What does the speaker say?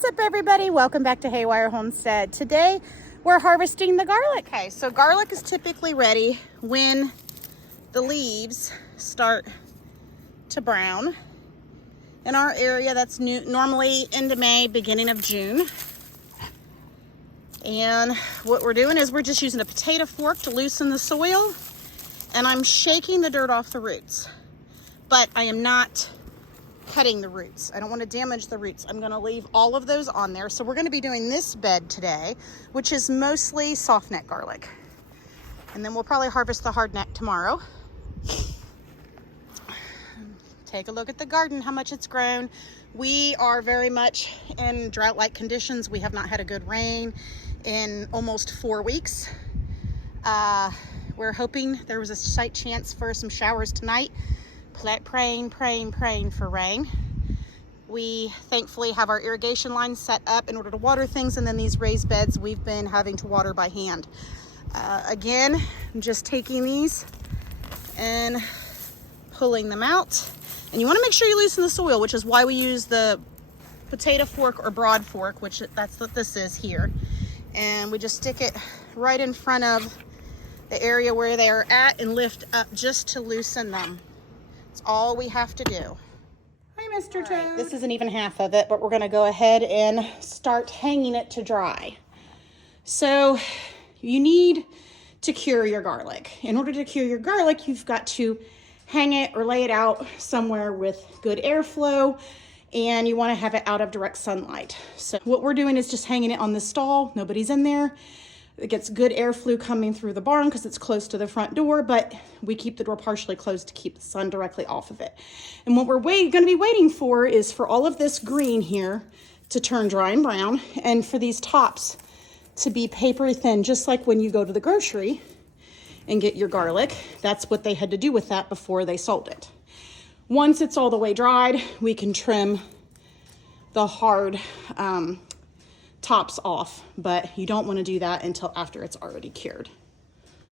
What's up, everybody? Welcome back to Haywire Homestead. Today we're harvesting the garlic. Okay, so garlic is typically ready when the leaves start to brown. In our area, that's normally into May, beginning of June. And what we're doing is we're just using a potato fork to loosen the soil, and I'm shaking the dirt off the roots, but I am not cutting the roots. I don't want to damage the roots. I'm going to leave all of those on there. So we're going to be doing this bed today, which is mostly soft neck garlic. And then we'll probably harvest the hard neck tomorrow. Take a look at the garden, how much it's grown. We are very much in drought-like conditions. We have not had a good rain in almost 4 weeks. We're hoping there was a slight chance for some showers tonight. Praying for rain. We thankfully have our irrigation lines set up in order to water things, and then these raised beds we've been having to water by hand. Again, I'm just taking these and pulling them out. And you want to make sure you loosen the soil, which is why we use the potato fork or broad fork, which that's what this is here. And we just stick it right in front of the area where they are at and lift up just to loosen them. It's all we have to do. Hi, Mr. Toad. Right, this isn't even half of it, but we're going to go ahead and start hanging it to dry. So you need to cure your garlic. In order to cure your garlic, you've got to hang it or lay it out somewhere with good airflow, and you want to have it out of direct sunlight. So what we're doing is just hanging it on the stall. Nobody's in there. It gets good airflow coming through the barn because it's close to the front door, but we keep the door partially closed to keep the sun directly off of it. And what we're going to be waiting for is for all of this green here to turn dry and brown, and for these tops to be paper thin, just like when you go to the grocery and get your garlic. That's what they had to do with that before they sold it. Once it's all the way dried, we can trim the hard tops off, but you don't want to do that until after it's already cured.